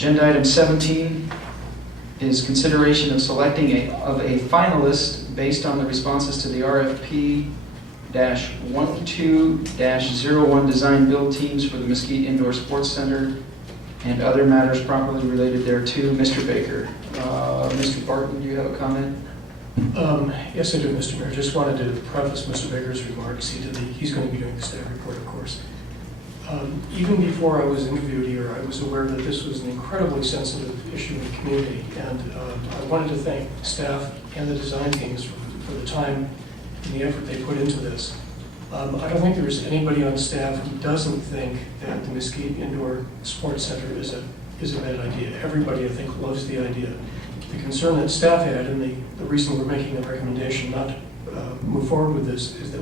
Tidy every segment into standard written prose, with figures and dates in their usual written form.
Agenda item 17 is consideration of selecting a finalist based on the responses to the RFP-12-01 design build teams for the Mesquite Indoor Sports Center and other matters properly related thereto. Mr. Baker. Mr. Barton, do you have a comment? Yes, I do, Mr. Mayor. Just wanted to preface Mr. Baker's remarks. He's going to be doing the staff report, of course. Even before I was interviewed here, I was aware that this was an incredibly sensitive issue in the community, and I wanted to thank staff and the design teams for the time and the effort they put into this. I don't think there's anybody on staff who doesn't think that the Mesquite Indoor Sports Center is a bad idea. Everybody, I think, loves the idea. The concern that staff had, and the reason we're making the recommendation not to move forward with this, is that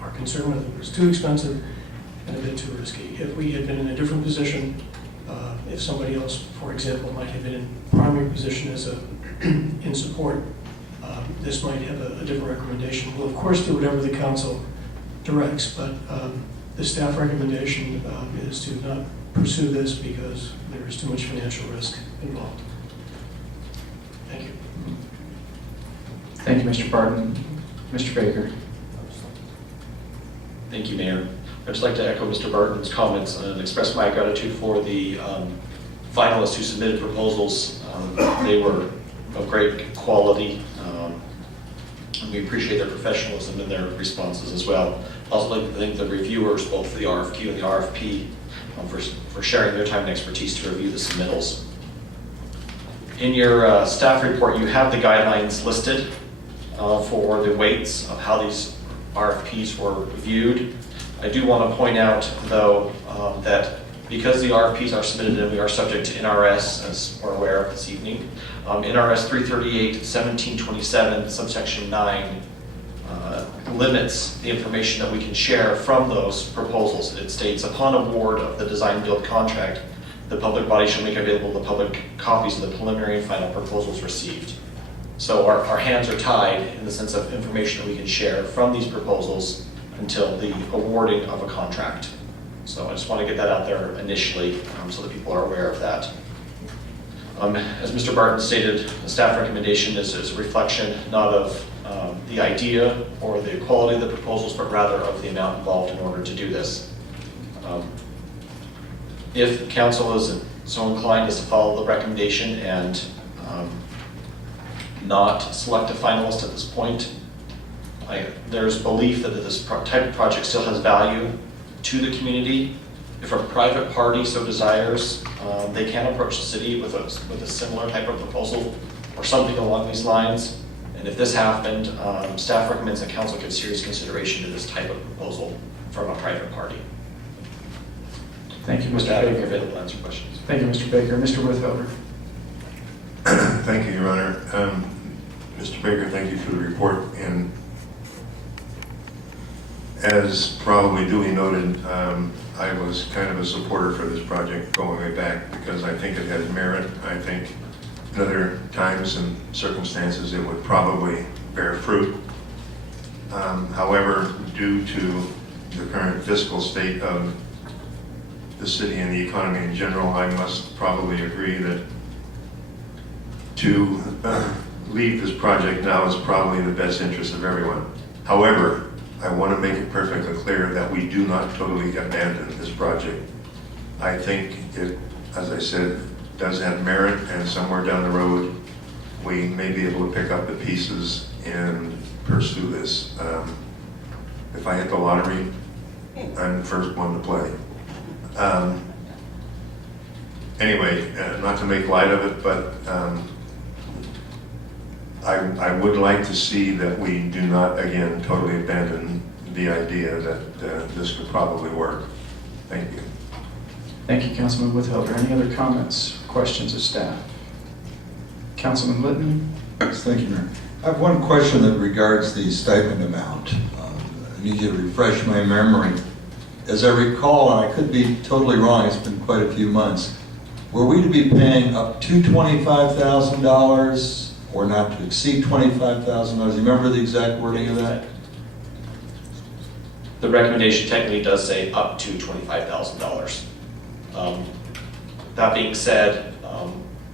our concern with it was too expensive and a bit too risky. If we had been in a different position, if somebody else, for example, might have been in primary position in support, this might have a different recommendation. We'll of course do whatever the council directs, but the staff recommendation is to not pursue this because there is too much financial risk involved. Thank you. Thank you, Mr. Barton. Mr. Baker. Thank you, Mayor. I'd just like to echo Mr. Barton's comments and express my gratitude for the finalists who submitted proposals. They were of great quality, and we appreciate their professionalism in their responses as well. I'd also like to thank the reviewers, both for the RFQ and the RFP, for sharing their time and expertise to review the submittals. In your staff report, you have the guidelines listed for the weights of how these RFPs were viewed. I do want to point out, though, that because the RFPs are submitted and we are subject to NRS, as we're aware of this evening, NRS 338-1727, subsection 9, limits the information that we can share from those proposals. It states, upon award of the design build contract, the public body shall make available the public copies of the preliminary and final proposals received. So our hands are tied in the sense of information that we can share from these proposals until the awarding of a contract. So I just want to get that out there initially so that people are aware of that. As Mr. Barton stated, the staff recommendation is a reflection not of the idea or the quality of the proposals, but rather of the amount involved in order to do this. If council is so inclined as to follow the recommendation and not select a finalist at this point, there's belief that this type of project still has value to the community. If a private party so desires, they can approach the city with a similar type of proposal or something along these lines. And if this happened, staff recommends that council give serious consideration to this type of proposal from a private party. Thank you, Mr. Baker. Baker. Available to answer questions. Thank you, Mr. Baker. Mr. Withelder. Thank you, Your Honor. Mr. Baker, thank you for the report. And as probably duly noted, I was kind of a supporter for this project going way back because I think it has merit. I think in other times and circumstances it would probably bear fruit. However, due to the current fiscal state of the city and the economy in general, I must probably agree that to leave this project now is probably in the best interest of everyone. However, I want to make it perfectly clear that we do not totally abandon this project. I think it, as I said, does have merit, and somewhere down the road we may be able to pick up the pieces and pursue this. If I hit the lottery, I'm the first one to play. Anyway, not to make light of it, but I would like to see that we do not, again, totally abandon the idea that this could probably work. Thank you. Thank you, Councilman Withelder. Any other comments, questions of staff? Councilman Litton. Yes, thank you, Mayor. I have one question that regards the stipend amount. I need you to refresh my memory. As I recall, and I could be totally wrong, it's been quite a few months, were we to be paying up to $25,000 or not to exceed $25,000? Do you remember the exact wording of that? The recommendation technically does say up to $25,000. That being said,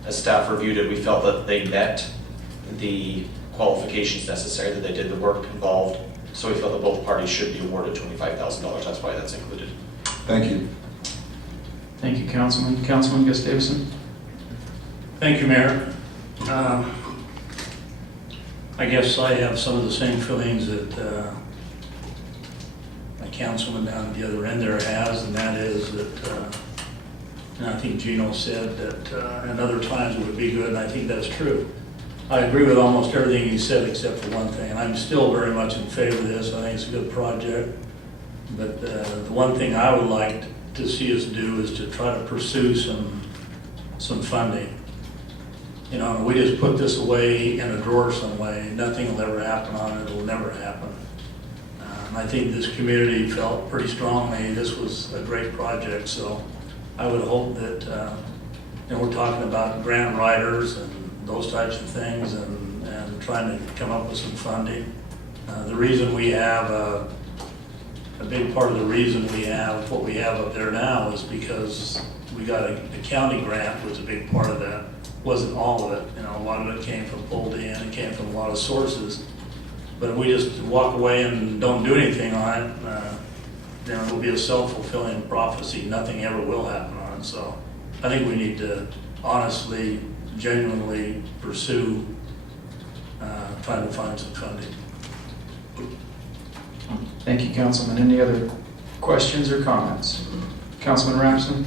as staff reviewed it, we felt that they met the qualifications necessary, that they did the work involved. So we felt that both parties should be awarded $25,000. That's why that's included. Thank you. Thank you, Councilman. Councilman Gustavson? Thank you, Mayor. I guess I have some of the same feelings that my councilman down at the other end there has, and that is that, and I think Gino said that in other times it would be good, and I think that's true. I agree with almost everything he said except for one thing, and I'm still very much in favor of this. I think it's a good project. But the one thing I would like to see us do is to try to pursue some funding. You know, we just put this away in a drawer some way, nothing will ever happen on it, it'll never happen. I think this community felt pretty strongly this was a great project, so I would hope that, you know, we're talking about grant writers and those types of things and trying to come up with some funding. The reason we have a big part of the reason we have what we have up there now is because we got a county grant was a big part of that. Wasn't all of it, you know, a lot of it came from pulled in, it came from a lot of sources. But if we just walk away and don't do anything on it, then it'll be a self-fulfilling prophecy. Nothing ever will happen on it. So I think we need to honestly, genuinely pursue trying to find some funding. Thank you, Councilman. Any other questions or comments? Councilman Rapson?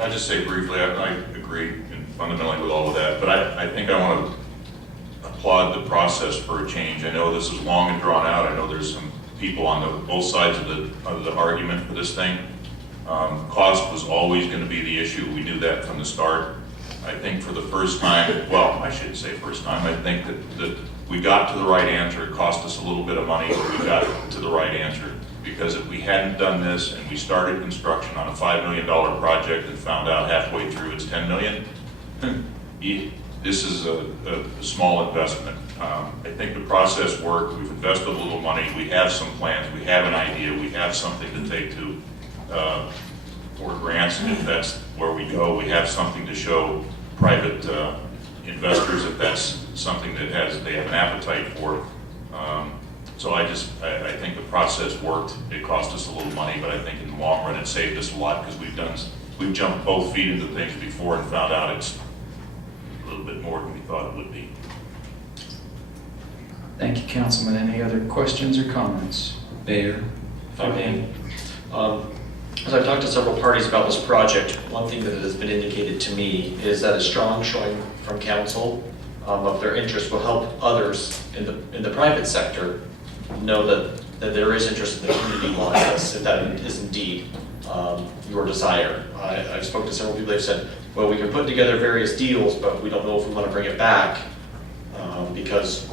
I'll just say briefly, I agree fundamentally with all of that, but I think I want to applaud the process for a change. I know this is long and drawn out. I know there's some people on both sides of the argument for this thing. Cost was always going to be the issue. We knew that from the start. I think for the first time, well, I shouldn't say first time, I think that we got to the right answer. It cost us a little bit of money, but we got to the right answer. Because if we hadn't done this and we started construction on a $5 million project and found out halfway through it's $10 million, this is a small investment. I think the process worked. We've invested a little money. We have some plans. We have an idea. We have something to take to for grants, and if that's where we go, we have something to show private investors if that's something that they have an appetite for. So I think the process worked. It cost us a little money, but I think in the long run it saved us a lot because we've jumped both feet into things before and found out it's a little bit more than we thought it would be. Thank you, Councilman. Any other questions or comments? Mayor, if I may. As I've talked to several parties about this project, one thing that has been indicated to me is that a strong showing from council of their interest will help others in the private sector know that there is interest in the community law in this, if that is indeed your desire. I've spoken to several people, they've said, well, we can put together various deals, but we don't know if we want to bring it back because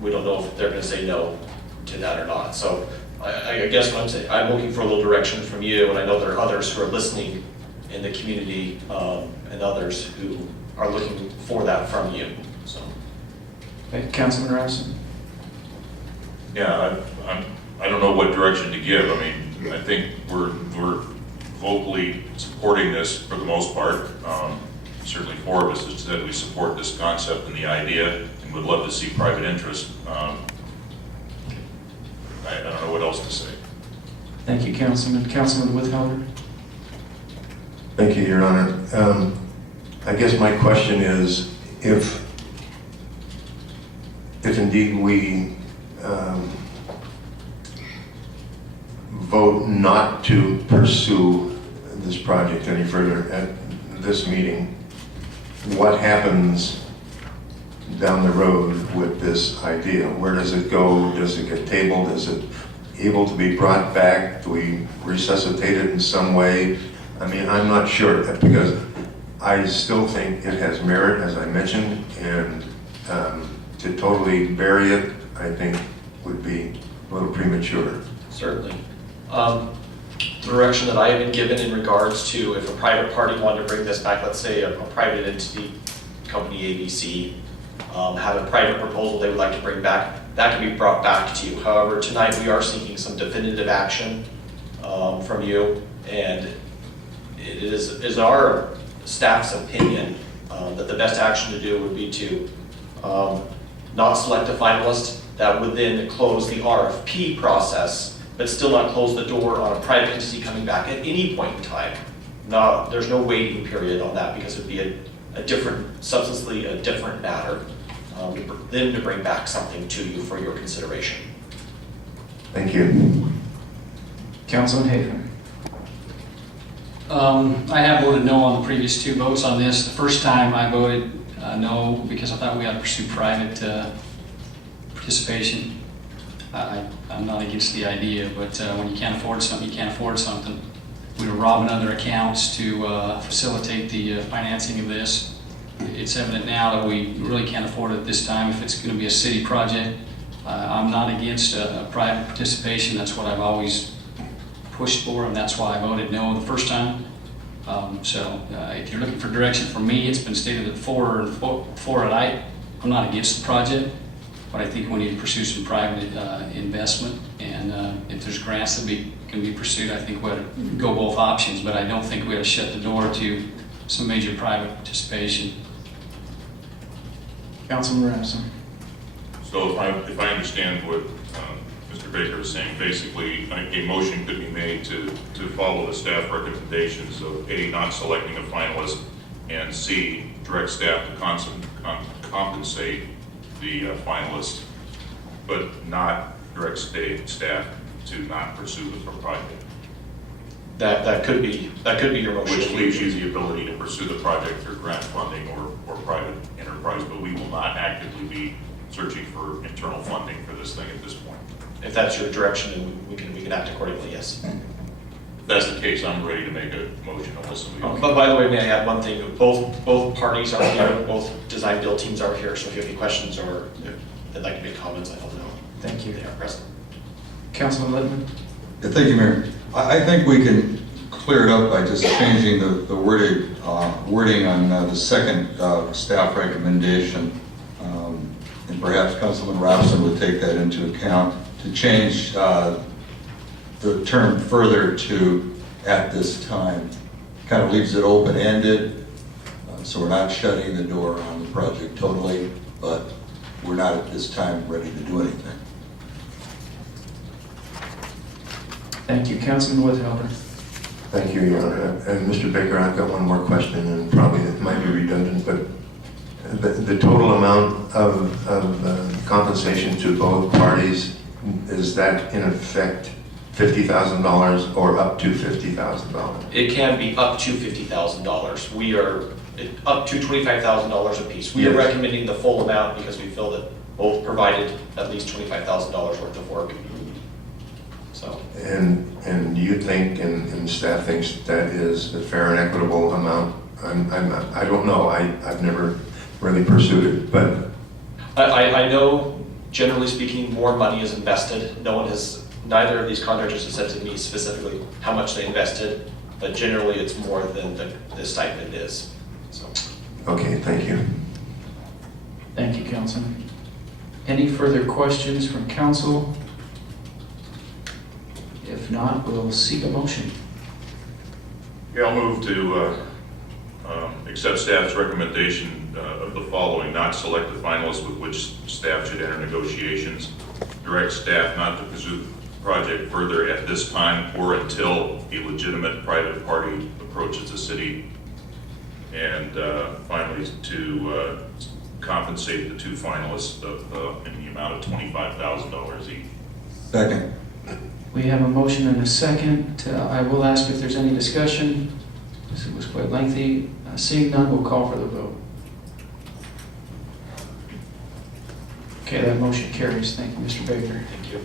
we don't know if they're going to say no to that or not. So I guess what I'm saying, I'm looking for a little direction from you, and I know there are others who are listening in the community and others who are looking for that from you. So, Okay, Councilman Rapson? Yeah, I don't know what direction to give. I mean, I think we're vocally supporting this for the most part. Certainly 4 of us have said we support this concept and the idea and would love to see private interest. I don't know what else to say. Thank you, Councilman. Councilman Withelder? Thank you, Your Honor. I guess my question is, if indeed we vote not to pursue this project any further at this meeting, what happens down the road with this idea? Where does it go? Does it get tabled? Is it able to be brought back? Do we resuscitate it in some way? I mean, I'm not sure, because I still think it has merit, as I mentioned, and to totally bury it, I think, would be a little premature. certainly. The direction that I have been given in regards to if a private party wanted to bring this back, let's say a private entity, company ABC, have a private proposal they would like to bring back, that can be brought back to you. However, tonight we are seeking some definitive action from you, and it is our staff's opinion that the best action to do would be to not select a finalist. That would then close the RFP process, but still not close the door on a private entity coming back at any point in time. There's no waiting period on that because it would be a different, substantially a different matter. Then to bring back something to you for your consideration. Thank you. Councilman Haven. I have voted no on the previous two votes on this. The first time I voted no because I thought we had to pursue private participation. I'm not against the idea, but when you can't afford something, you can't afford something. We were robbing other accounts to facilitate the financing of this. It's evident now that we really can't afford it this time if it's going to be a city project. I'm not against private participation. That's what I've always pushed for, and that's why I voted no the first time. If you're looking for direction from me, it's been stated that I'm not against the project, but I think we need to pursue some private investment. And if there's grants that can be pursued, I think we ought to go both options, but I don't think we ought to shut the door to some major private participation. Councilman Ramsden. So if I understand what Mr. Baker is saying, basically a motion could be made to follow the staff recommendations of A, not selecting a finalist, and C, direct staff to compensate the finalist, but not direct staff to not pursue the project. That could be your motion. Which leaves you the ability to pursue the project through grant funding or private enterprise, but we will not actively be searching for internal funding for this thing at this point. If that's your direction, and we can act accordingly, yes. If that's the case, I'm ready to make a motion unless somebody. But by the way, may I add one thing? Both parties are here, both design build teams are here, so if you have any questions or if they'd like to make comments, I don't know. Thank you. They are present. Councilman Littman. Yeah, thank you, Mayor. I think we can clear it up by just changing the wording on the second staff recommendation. And perhaps Councilman Robson would take that into account to change the term further to at this time. Kind of leaves it open-ended, so we're not shutting the door on the project totally, but we're not at this time ready to do anything. Thank you. Councilman Withelder. Thank you, Your Honor. And Mr. Baker, I've got one more question, and probably it might be redundant, but the total amount of compensation to both parties, is that in effect $50,000 or up to $50,000? It can be up to $50,000. We are up to $25,000 apiece. We are Yes. recommending the full amount because we feel that both provided at least $25,000 worth of work. So. And you think, and staff thinks that is a fair and equitable amount? I don't know. I've never really pursued it, but I know, generally speaking, more money is invested. Neither of these contractors has said to me specifically how much they invested, but generally it's more than the stipend is. So. okay, thank you. Thank you, Councilman. Any further questions from council? If not, we'll seek a motion. Yeah, I'll move to accept staff's recommendation of the following: not select the finalists with which staff should enter negotiations, direct staff not to pursue the project further at this time or until a legitimate private party approaches the city, and finally to compensate the two finalists in the amount of $25,000 each. Second. We have a motion and a second. I will ask if there's any discussion. This was quite lengthy. Seeing none, we'll call for the vote. Okay, that motion carries. Thank you, Mr. Baker. Thank you.